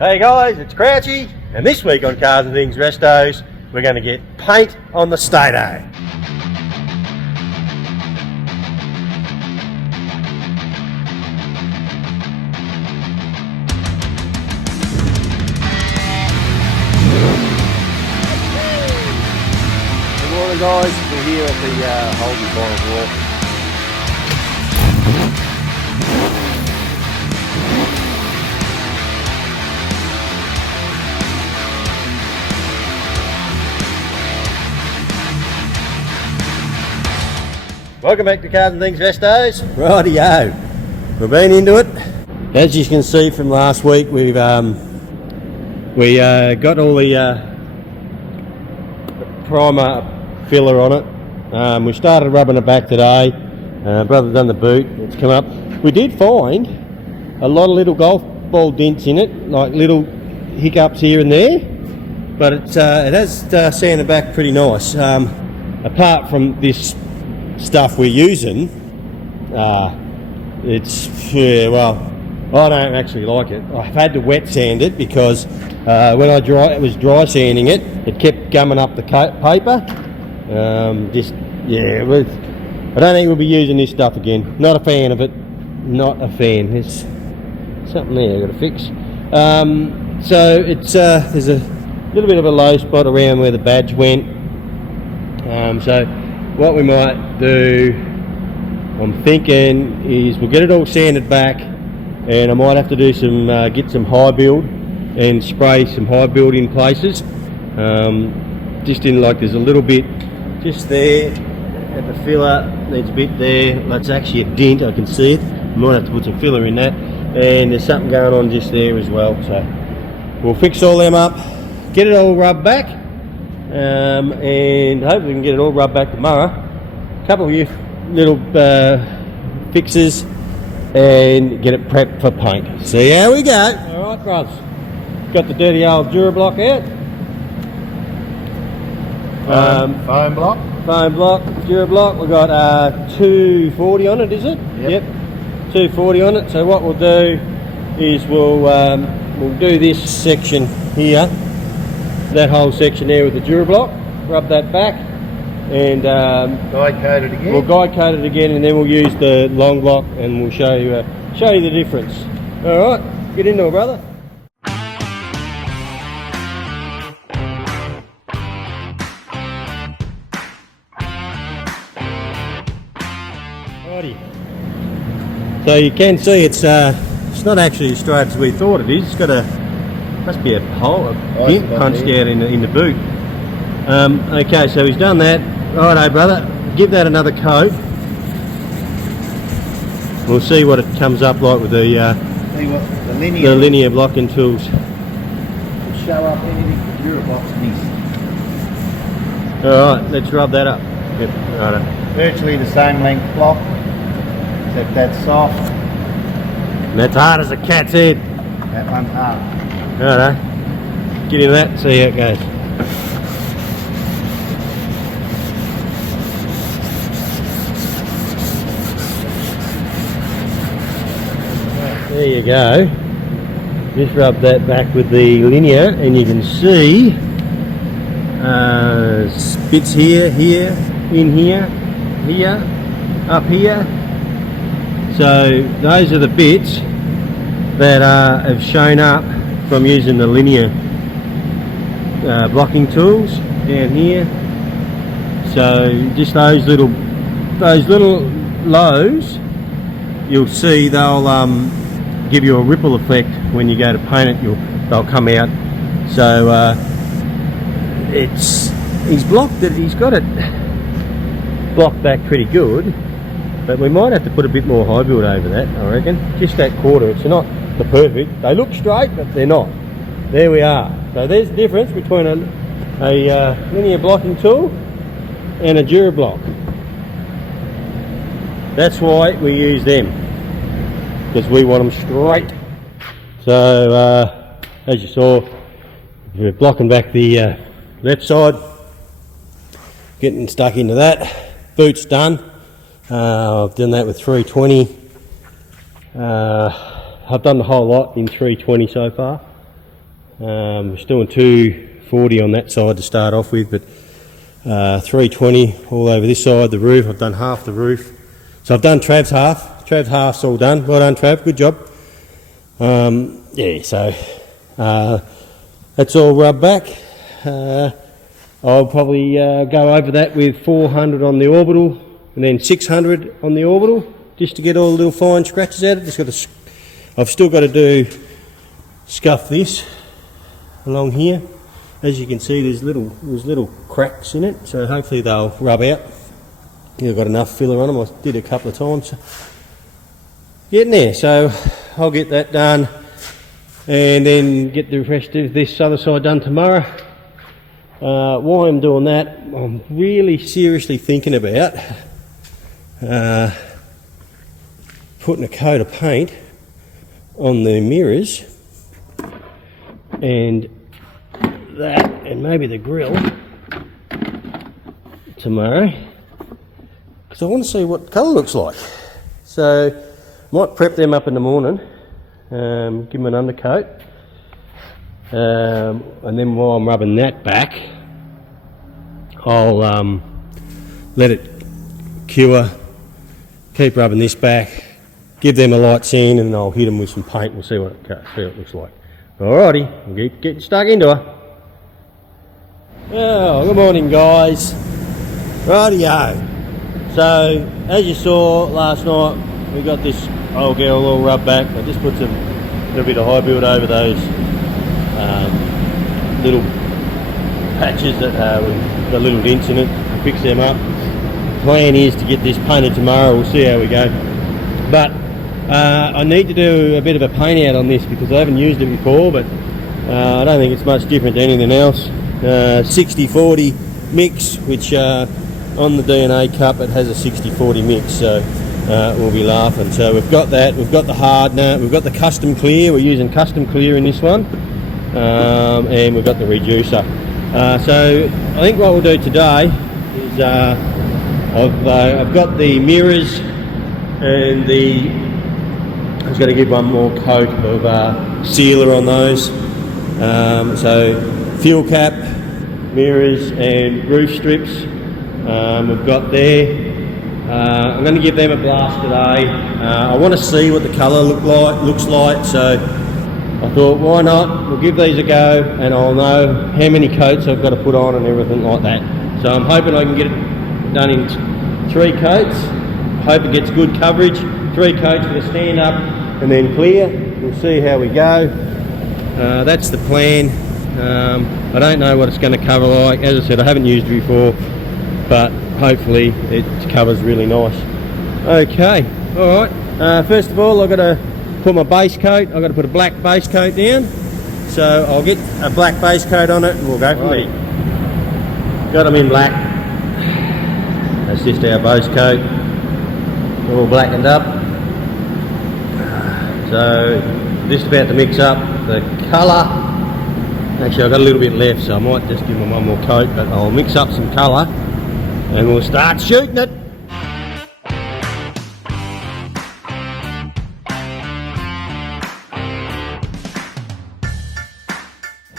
Hey guys, it's Crouchy, and this week on Cars and Things Restos, we're going to get paint on the Stato. Good morning guys, we're here at the Holden Bodywork. Welcome back to Cars and Things Restos. Rightio, we've been into it. As you can see from last week, we've got all the primer filler on it. We started rubbing it back today. Brother's done the boot. It's come up. We did find a lot of little golf ball dents in it, like little hiccups here and there, but it has sanded back pretty nice. Apart from this stuff we're using, well, I don't actually like it. I've had to wet sand it because when I was dry sanding it, it kept gumming up the paper. I don't think we'll be using this stuff again. Not a fan of it. Not a fan. There's something there I've got to fix. So it's there's a little bit of a low spot around where the badge went. So what we might do, I'm thinking, is we'll get it all sanded back, and I might have to do some get some high build and spray some high build in places. Just in, like, there's a little bit just there at the filler, there's a bit there, that's actually a dent, I can see it. I might have to put some filler in that, and there's something going on just there as well. So we'll fix all them up, get it all rubbed back, and hopefully we can get it all rubbed back tomorrow. A couple of little fixes and get it prepped for paint. See how we go. Alright brothers, got the dirty old Durablock out. Foam block. Foam block, Durablock. We've got 240 on it, is it? Yep. 240 on it. So what we'll do is we'll do this section here, that whole section there with the Durablock, rub that back, and Guide coat it again. we'll guide coat it again, and then we'll use the long block, and we'll show you the difference. All right, get into it, brother. Righty. So you can see it's not actually as straight as we thought it is. It's got must be a hole, a dent punched out in the boot. Okay, so he's done that. Righto, brother, give that another coat. We'll see what it comes up like with the linear blocking tools. Will show up anything the Durablock's missed. Alright, let's rub that up. Yep, righto. Virtually the same length block, except that's soft. And that's hard as a cat's head. That one's hard. Righto, get into that and see how it goes. There you go. Just rub that back with the linear, and you can see spits here, in here, up here. So those are the bits that have shown up from using the linear blocking tools down here. So just those little lows, you'll see they'll give you a ripple effect when you go to paint it. They'll come out. So he's got it blocked back pretty good, but we might have to put a bit more high build over that, I reckon. Just that quarter. It's not the perfect. They look straight, but they're not. There we are. So there's the difference between a linear blocking tool and a Durablock. That's why we use them, because we want them straight. So as you saw, we're blocking back the left side, getting stuck into that. Boot's done. I've done that with 320. I've done the whole lot in 320 so far. Just doing 240 on that side to start off with, but 320 all over this side, the roof. I've done half the roof. So I've done Trav's half. Trav's half's all done. Well done, Trav. Good job. Yeah, so that's all rubbed back. I'll probably go over that with 400 on the orbital and then 600 on the orbital, just to get all the little fine scratches out. I've still got to scuff this along here. As you can see, there's little cracks in it, so hopefully they'll rub out. I've got enough filler on them. I did a couple of times. Getting there, so I'll get that done and then get the rest of this other side done tomorrow. While I'm doing that, I'm really seriously thinking about putting a coat of paint on the mirrors and that, and maybe the grill tomorrow, because I want to see what colour looks like. So might prep them up in the morning, give them an undercoat, and then while I'm rubbing that back, I'll let it cure, keep rubbing this back, give them a light sand, and I'll hit them with some paint. We'll see what it looks like. Alrighty, we'll get getting stuck into her. Oh, good morning, guys. Rightio. So as you saw last night, we got this old girl all rubbed back. I just put some little bit of high build over those little patches that got little dents in it, fix them up. Plan is to get this painted tomorrow. We'll see how we go. But I need to do a bit of a paint out on this because I haven't used it before, but I don't think it's much different to anything else. 60-40 mix, which on the DNA cup it has a 60-40 mix, so we'll be laughing. So we've got that, we've got the hardener, we've got the custom clear. We're using custom clear in this one, and we've got the reducer. So I think what we'll do today is I've got the mirrors and I was going to give one more coat of sealer on those. So fuel cap, mirrors and roof strips we've got there. I'm going to give them a blast today. I want to see what the colour looks like, so I thought, why not? We'll give these a go and I'll know how many coats I've got to put on and everything like that. So I'm hoping I can get it done in 3 coats. Hope it gets good coverage. 3 coats with a stand up and then clear. We'll see how we go. That's the plan. I don't know what it's going to cover like. As I said, I haven't used it before, but hopefully it covers really nice. Okay, alright. First of all, I've got to put my base coat. I've got to put a black base coat down. So I'll get a black base coat on it and we'll go from there. Got them in black. That's just our base coat. All blackened up. So just about to mix up the colour. Actually, I've got a little bit left, so I might just give them one more coat, but I'll mix up some colour and we'll start shooting it.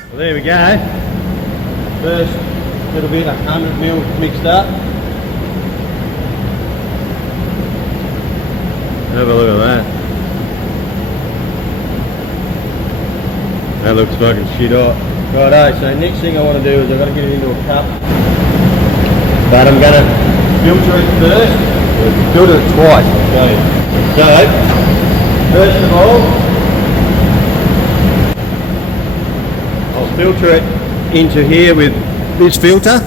Well, there we go. First little bit of 100ml mixed up. Have a look at that. That looks fucking shit hot. Righto, so next thing I want to do is I've got to get it into a cup. But I'm going to filter it first. We'll filter it twice, I'll show you. So, first of all, I'll filter it into here with this filter.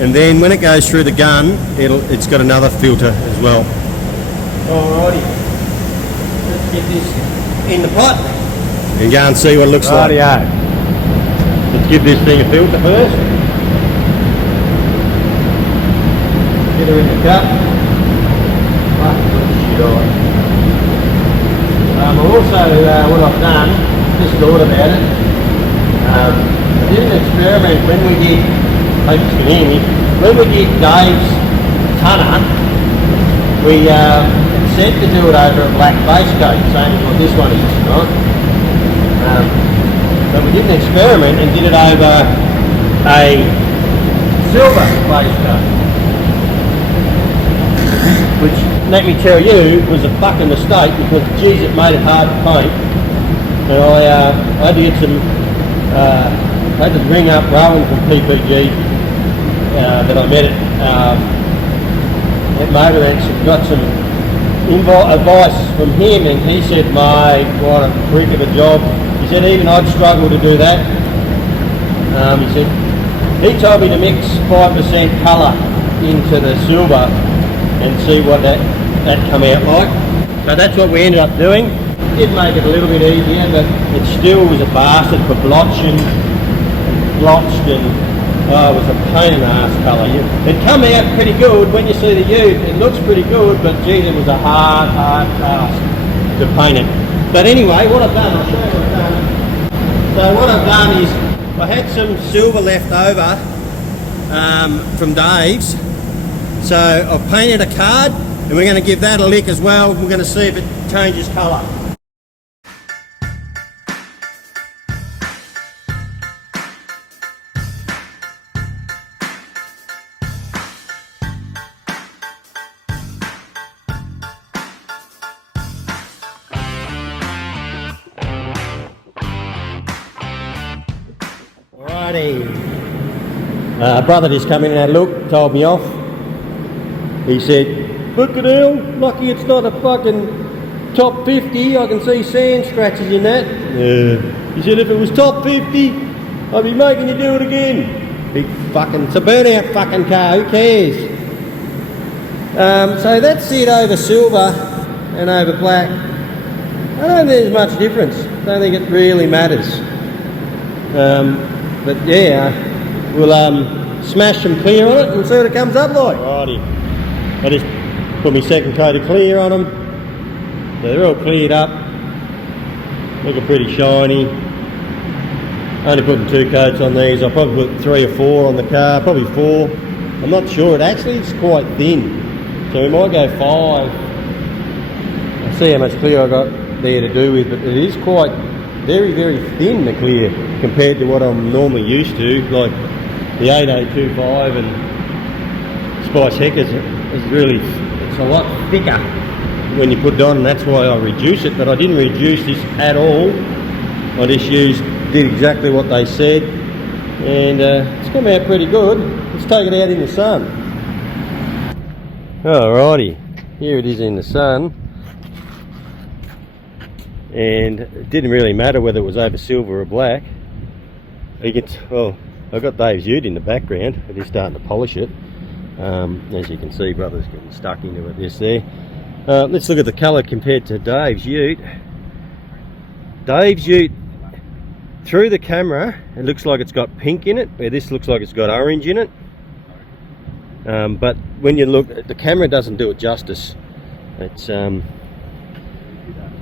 And then when it goes through the gun, it's got another filter as well. Alrighty, let's get this in the pot and go and see what it looks like. Let's give this thing a filter first. Get her in the cup. Also, what I've done, just thought about it. I did an experiment when we did, I hope you can hear me, when we did Dave's Tunner, we said to do it over a black base coat, same as what this one is, right? So So we did an experiment and did it over a silver glaze coat, which, let me tell you, was a fucking mistake because, geez, it made it hard to paint. And I had to get some, I had to ring up Rowan from PPG that I met at Motorlance and got some advice from him, and he said, mate, what a freak of a job. He said even I'd struggle to do that. He said, he told me to mix 5% colour into the silver and see what that come out like. So that's what we ended up doing. It did make it a little bit easier, but it still was a bastard for blotching and blotched, and oh, it was a pain in the ass colour. It come out pretty good when you see the ute. It looks pretty good, but geez, it was a hard task to paint it. But anyway, what I've done, I'll show you what I've done. So what I've done is, I had some silver left over from Dave's. So I've painted a card, and we're going to give that a lick as well. We're going to see if it changes colour. Brother just come in and had a look, told me off. He said, fucking hell, lucky it's not a fucking top 50, I can see sand scratches in that. Yeah. He said, if it was top 50, I'd be making you do it again. Big fucking, it's a burnout fucking car, who cares? So that's it over silver and over black. I don't think there's much difference. I don't think it really matters. But yeah, we'll smash some clear on it and see what it comes up like. Righty. I just put my second coat of clear on them. They're all cleared up. Looking pretty shiny. Only putting 2 coats on these. I'll probably put 3 or 4 on the car, probably 4. I'm not sure. It actually is quite thin. So we might go 5. I'll see how much clear I got there to do with, but it is quite very, very thin, the clear, compared to what I'm normally used to, like the 8825 and Spice Heckers is really, it's a lot thicker when you put it on, and that's why I reduce it. But I didn't reduce this at all. I just did exactly what they said, and it's come out pretty good. Let's take it out in the sun. Alrighty, here it is in the sun. And it didn't really matter whether it was over silver or black. You can, well, I've got Dave's ute in the background. I'm just starting to polish it. As you can see, brother's getting stuck into it just there. Let's look at the colour compared to Dave's ute. Dave's ute, through the camera, it looks like it's got pink in it, where this looks like it's got orange in it. But when you look, the camera doesn't do it justice. It's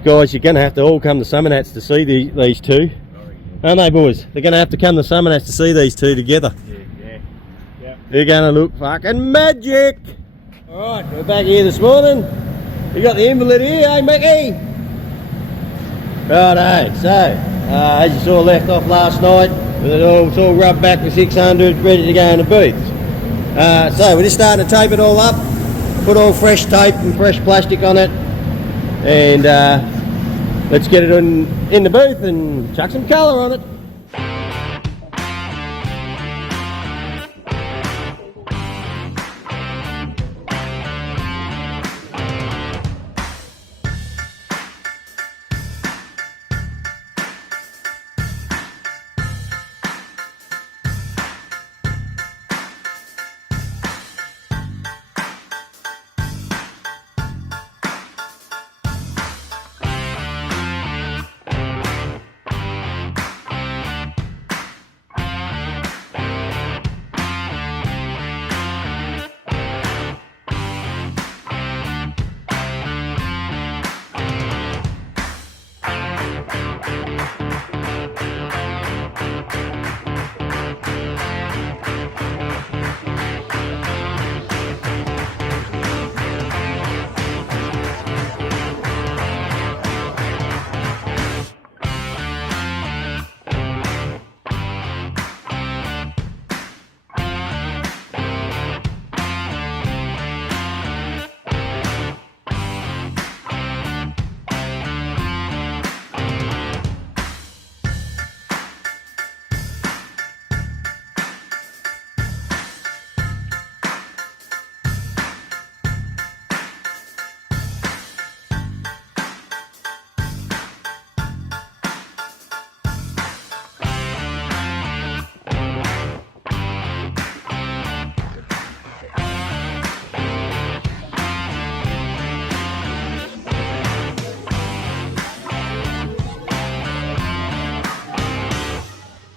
guys, you're going to have to all come to Summernats to see these two. Aren't they, boys? They're going to have to come to Summernats to see these two together. Yeah. They're going to look fucking magic. Alright, we're back here this morning. We got the invalid here, eh, Mickey? Righto, so, as you saw, left off last night. It's all rubbed back to 600, ready to go in the booth. So we're just starting to tape it all up. Put all fresh tape and fresh plastic on it. And let's get it in the booth and chuck some colour on it.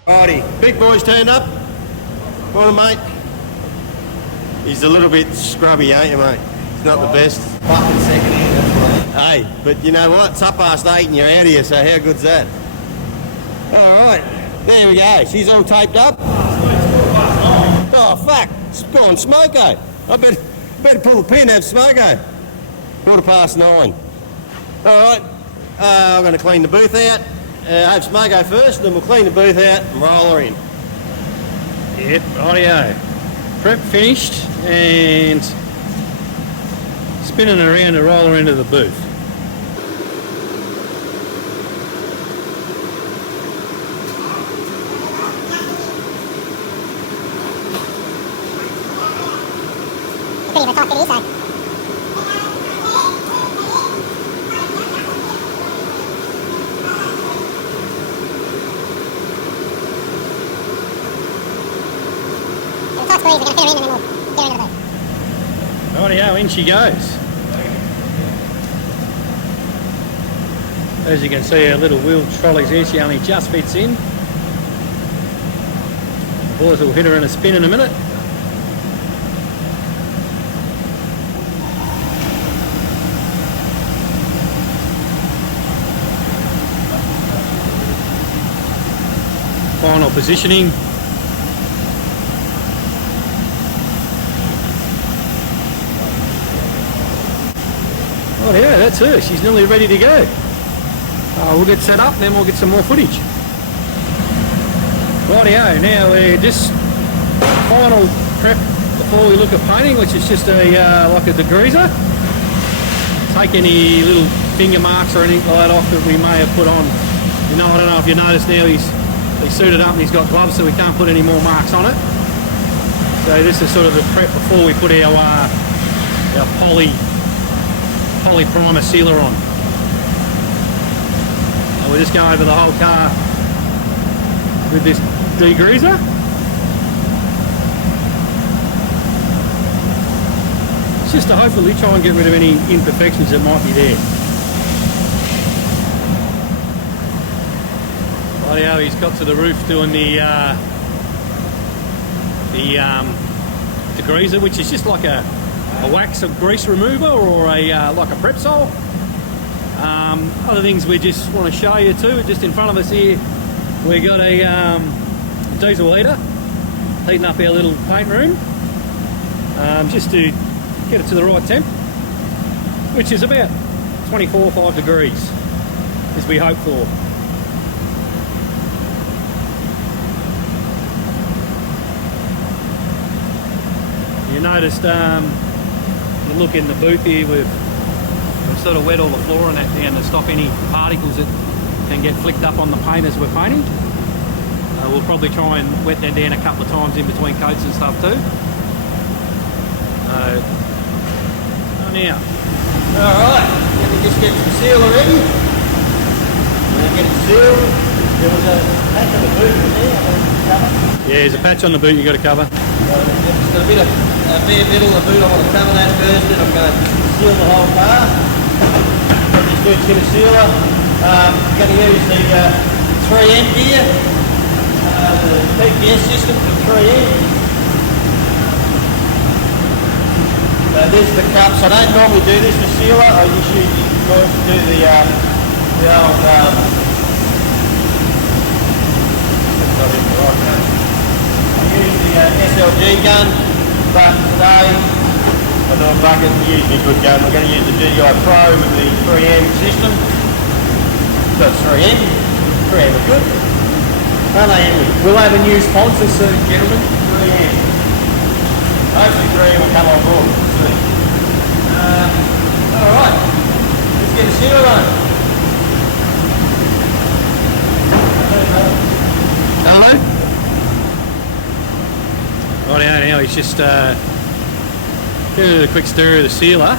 Righty, big boy's turned up. Morning, mate. He's a little bit scrubby, ain't you, mate? He's not the best. Fucking second hand, that's right. Hey, but you know what? It's up past 8 and you're out of here, so how good's that? Alright, there we go. She's all taped up. Oh, fuck. It's gone smoko. I better pull the pin and have smoko. 9:15. Alright, I'm going to clean the booth out. Have smoko first, then we'll clean the booth out and roll her in. Yep, rightio. Prep finished and spinning around to roll her into the booth. Rightio, in she goes. As you can see, our little wheeled trolleys here, she only just fits in. The boys will hit her in a spin in a minute. Final positioning. Oh yeah, that's her. She's nearly ready to go. We'll get set up, then we'll get some more footage. Rightio, now we're just final prep before we look at painting, which is just a like a degreaser. Take any little finger marks or anything like that off that we may have put on. You know, I don't know if you noticed now he's suited up and he's got gloves, so we can't put any more marks on it. So this is sort of the prep before we put our poly primer sealer on. And we'll just go over the whole car with this degreaser. It's just to hopefully try and get rid of any imperfections that might be there. Rightio, he's got to the roof doing the degreaser, which is just like a wax or grease remover or a like a prep sole. Other things we just want to show you too, just in front of us here, we got a diesel heater heating up our little paint room, just to get it to the right temp, which is about 24-5 degrees, as we hope for. You noticed, you look in the booth here, we've sort of wet all the floor and that down to stop any particles that can get flicked up on the paint as we're painting. We'll probably try and wet that down a couple of times in between coats and stuff too. Now, alright, let me just get some sealer ready. Get it sealed. There was a patch on the boot in there, I think to cover. Yeah, there's a patch on the boot you got to cover. Just got a bit of bare metal on the boot, I want to cover that first, then I'm going to seal the whole car. Got this good kit of sealer. I'm going to use the 3M here, the PPS system for 3M. There's the cups. I don't normally do this with sealer, I usually do the old I use the SLG gun, but today I do a bucket, we're using a good gun. We're going to use the GI Pro with the 3M system. So it's 3M. 3M are good. Aren't they, Emily? We'll have a new sponsor soon, gentlemen. 3M. Hopefully 3M will come on board. We'll see. Alright. Let's get a seal on. Hello? Right now he's just doing a quick stir of the sealer,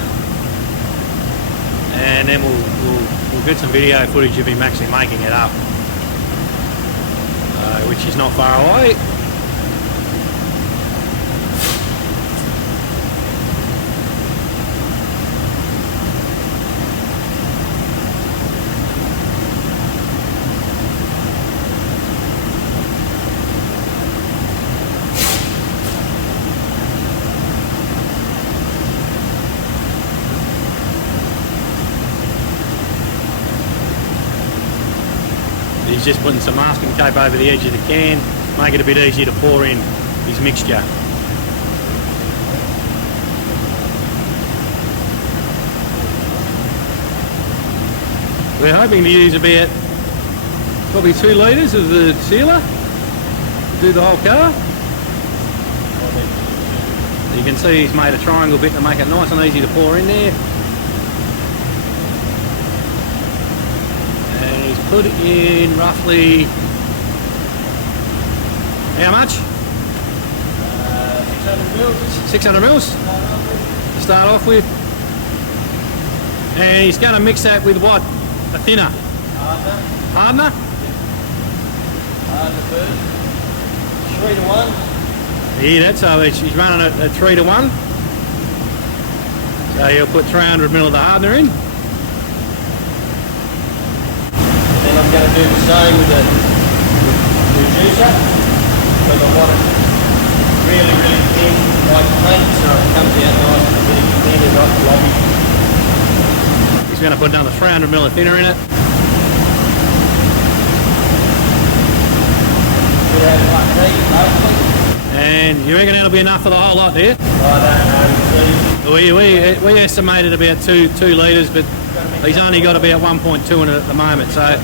and then we'll get some video footage of him actually making it up, which is not far away. He's just putting some masking tape over the edge of the can, make it a bit easier to pour in his mixture. We're hoping to use about probably 2 litres of the sealer to do the whole car. You can see he's made a triangle bit to make it nice and easy to pour in there. And he's put in roughly, how much? 600 mils. 600 mils to start off with. And he's going to mix that with what? A thinner? Hardener? Hardener first. 3 to 1. Yeah, that's so he's running it at 3 to 1. So he'll put 300 ml of the hardener in. Then I'm going to do the same with the juicer, because I want it really, really thin, like paint, so it comes out nice and really thin and not floppy. He's going to put another 300 ml of thinner in it. Should have like heat, hopefully. And you reckon that'll be enough for the whole lot there? I don't know. We estimated about 2 litres, but he's only got about 1.2 in it at the moment, so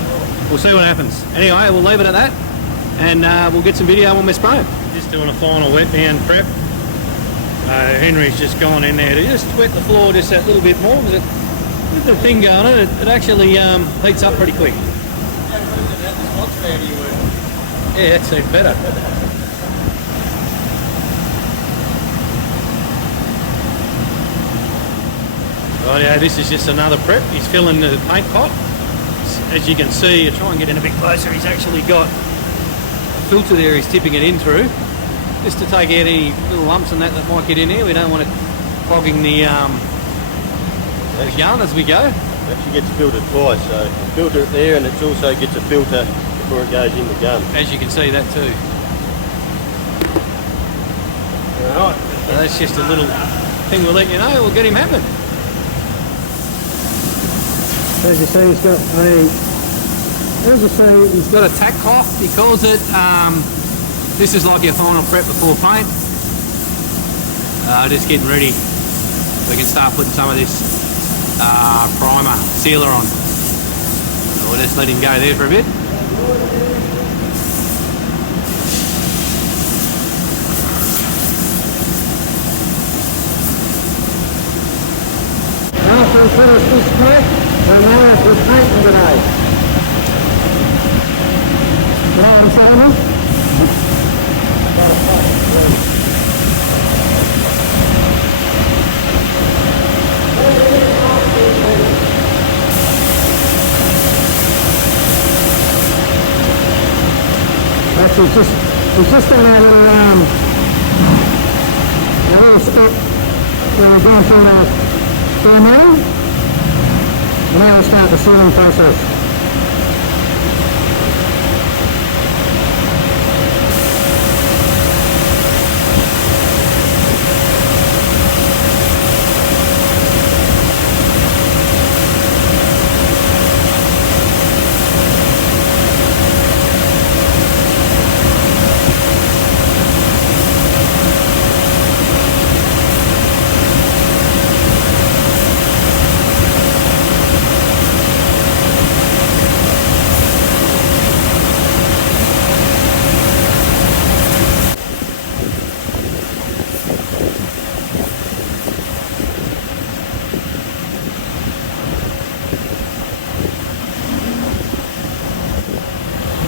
we'll see what happens. Anyway, we'll leave it at that, and we'll get some video when we're spraying. Just doing a final wet down prep. Henry's just gone in there to just wet the floor just that little bit more, because with the thing going on, it actually heats up pretty quick. Yeah, that seems better. Rightio, this is just another prep. He's filling the paint pot. As you can see, I'll try and get in a bit closer, he's actually got a filter there he's tipping it in through, just to take out any little lumps and that might get in here. We don't want it clogging the gun as we go. It actually gets filtered twice, so I filter it there and it also gets a filter before it goes in the gun. As you can see that too. Alright. So that's just a little thing we'll let you know, we'll get him happening. As you see, he's got a tack cloth, he calls it. This is like your final prep before paint. Just getting ready. We can start putting some of this primer sealer on. So we'll just let him go there for a bit. After we finish this prep, we're now we're painting today. You know what I'm saying, man? Actually, it's just in that little step where we're going through the formatting, and now we'll start the sealing process.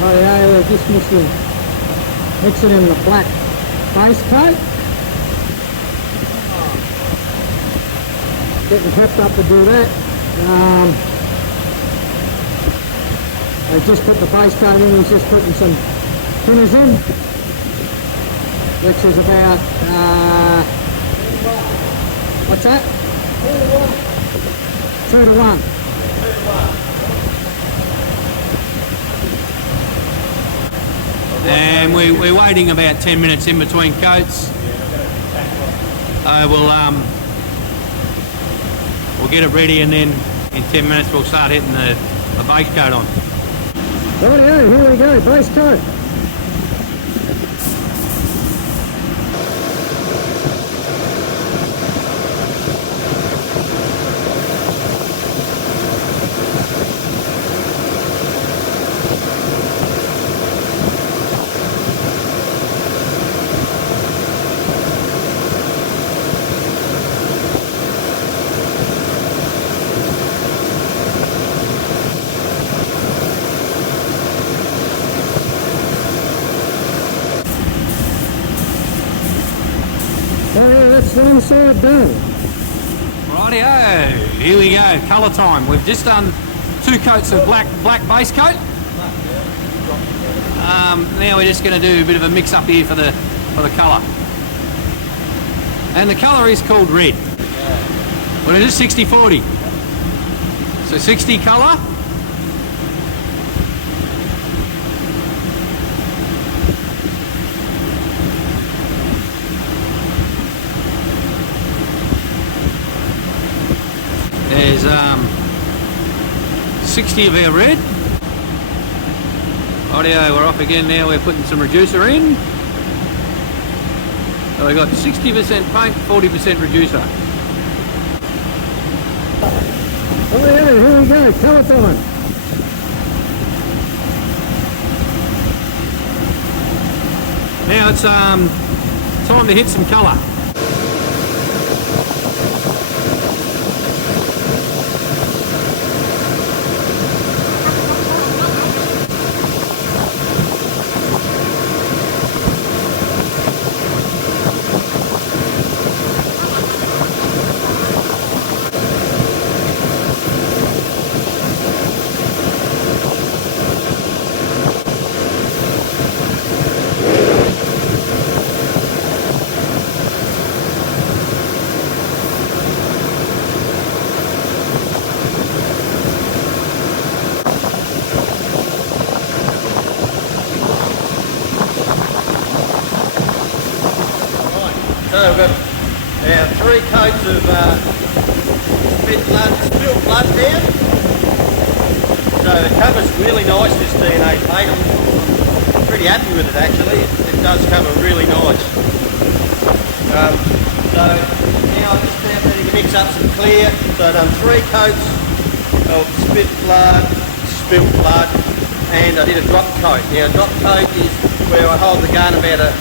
Oh yeah, we're just mixing in the black base coat. Getting prepped up to do that. I just put the base coat in, he's just putting some thinners in, which is about, what's that? 2 to 1. And we're waiting about 10 minutes in between coats. We'll get it ready, and then in 10 minutes we'll start hitting the base coat on. Rightio, here we go, base coat. That's one side done. Rightio, here we go, colour time. We've just done 2 coats of black base coat. Now we're just going to do a bit of a mix up here for the colour. And the colour is called red. Well, it is 60-40. So 60 colour. There's 60 of our red. Rightio, we're off again now. We're putting some reducer in. So we've got 60% paint, 40% reducer. Rightio, here we go, colour time. Now it's time to hit some colour. So we've got our 3 coats of spilt blood down. So it covers really nice, this DNA paint. I'm pretty happy with it actually. It does cover really nice. So now I'm just now ready to mix up some clear. So I've done 3 coats of spilt blood, and I did a drop coat. Now a drop coat is where I hold the gun about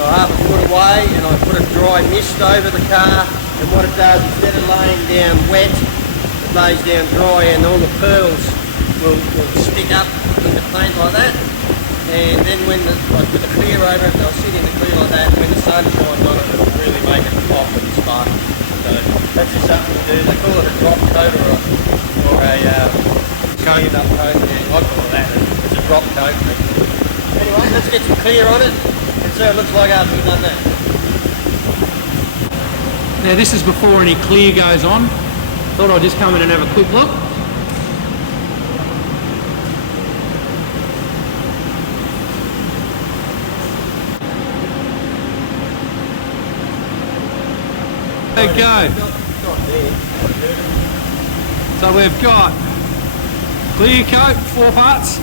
half a foot away, and I put a dry mist over the car, and what it does, instead of laying down wet, it lays down dry, and all the pearls will stick up in the paint like that. And then when I put the clear over it, they'll sit in the clear like that, and when the sun shines on it, it'll really make it pop and spark. So that's just something to do. They call it a drop coat or a stand-up coat. Yeah, I call it that. It's a drop coat. Anyway, let's get some clear on it. So it looks like after we've done that. Now this is before any clear goes on. Thought I'd just come in and have a quick look. There we go. So we've got clear coat, 4 parts.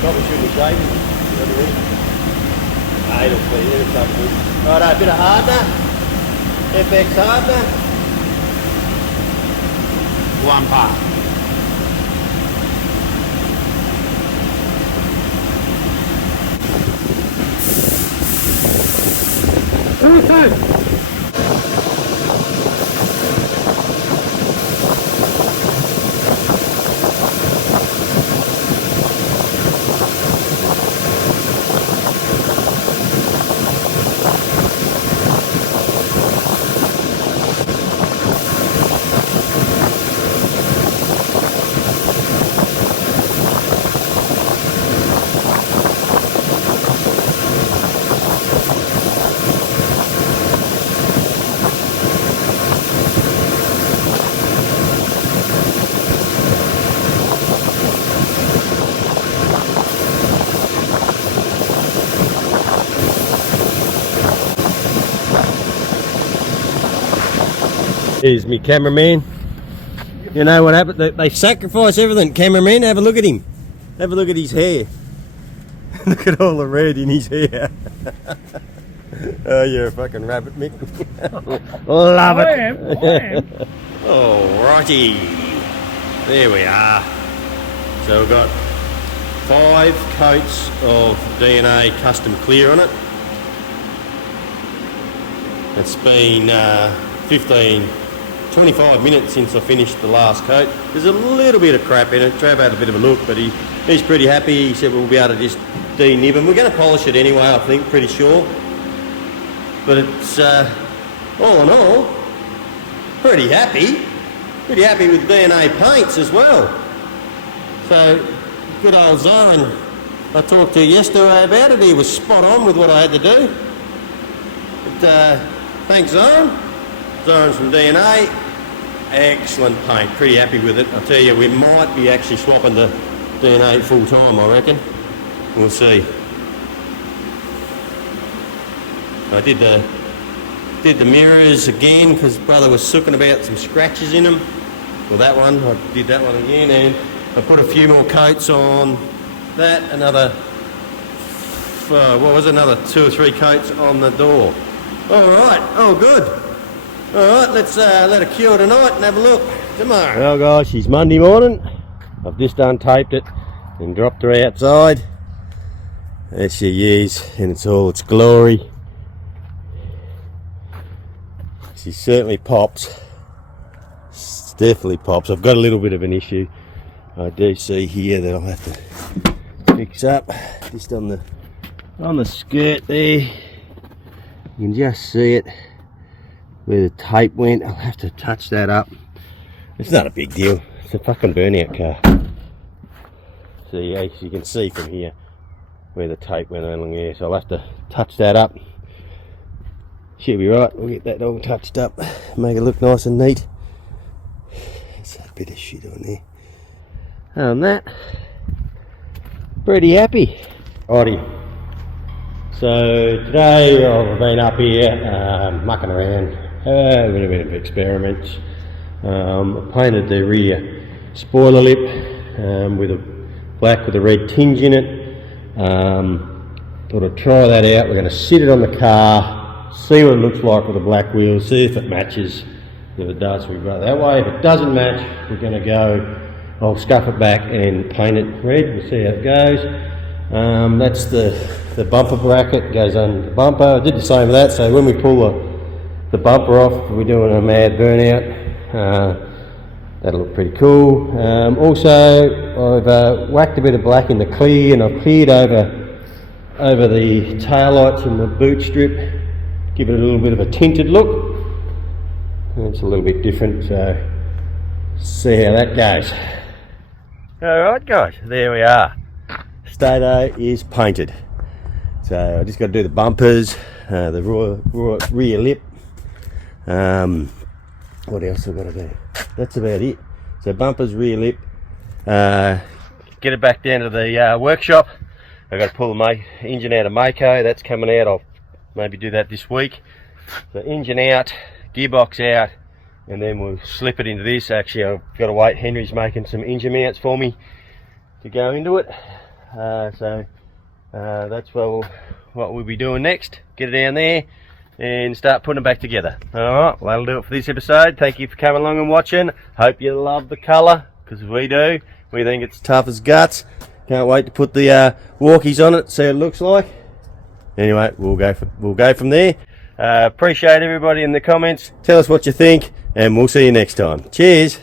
Probably should have shaken it. It'll clear, it's up good. Right, a bit of hardener, FX hardener. 1 part. Okay. Here's me cameraman. You know what happened? They sacrifice everything. Cameraman, have a look at him. Have a look at his hair. Look at all the red in his hair. Oh, you're a fucking rabbit, Mick. Love it. I am. Alrighty. There we are. So we've got 5 coats of DNA custom clear on it. It's been 25 minutes since I finished the last coat. There's a little bit of crap in it. Trav had a bit of a look, but he's pretty happy. He said we'll be able to just de-nib them. We're going to polish it anyway, I think, pretty sure. But it's, all in all, pretty happy. Pretty happy with DNA paints as well. So, good old Zoran, I talked to yesterday about it. He was spot on with what I had to do. But, thanks, Zoran. Zoran's from DNA. Excellent paint. Pretty happy with it. I tell you, we might be actually swapping to DNA full time, I reckon. We'll see. I did the mirrors again because brother was sooking about some scratches in them. Well, that one, I did that one again, and I put a few more coats on that. Another 2 or 3 coats on the door. All right. Oh, good. All right. Let's let it cure tonight and have a look tomorrow. Well, guys, it's Monday morning. I've just untaped it and dropped her outside. There she is, and it's all its glory. She certainly pops. Definitely pops. I've got a little bit of an issue. I do see here that I'll have to fix up just on the skirt there. You can just see it where the tape went. I'll have to touch that up. It's not a big deal. It's a fucking burnout car. See, as you can see from here where the tape went along there. So I'll have to touch that up. Should be right. We'll get that all touched up, make it look nice and neat. There's a bit of shit on there. Other than that, pretty happy. Alrighty. So today I've been up here mucking around, a little bit of experiments. I painted the rear spoiler lip with a black with a red tinge in it. Thought I'd try that out. We're going to sit it on the car. See what it looks like with the black wheels, see if it matches. If it does, we go that way. If it doesn't match, we're going to go, I'll scuff it back and paint it red. We'll see how it goes. That's the bumper bracket, goes under the bumper. I did the same with that, so when we pull the bumper off, we're doing a mad burnout. That'll look pretty cool. Also, I've whacked a bit of black in the clear, and I've cleared over the tail lights and the boot strip. Give it a little bit of a tinted look. It's a little bit different, so see how that goes. Alright guys, there we are. Stato is painted. So I just got to do the bumpers, the rear lip. What else I've got to do? That's about it. So bumpers, rear lip. Get it back down to the workshop. I've got to pull the engine out of Mako. That's coming out. I'll maybe do that this week. So engine out, gearbox out, and then we'll slip it into this. Actually, I've got to wait. Henry's making some engine mounts for me to go into it. That's what we'll be doing next. Get it down there and start putting it back together. Alright, well, that'll do it for this episode. Thank you for coming along and watching. Hope you love the colour, because we do. We think it's tough as guts. Can't wait to put the walkies on it, see what it looks like. Anyway, we'll go from there. Appreciate everybody in the comments. Tell us what you think, and we'll see you next time. Cheers.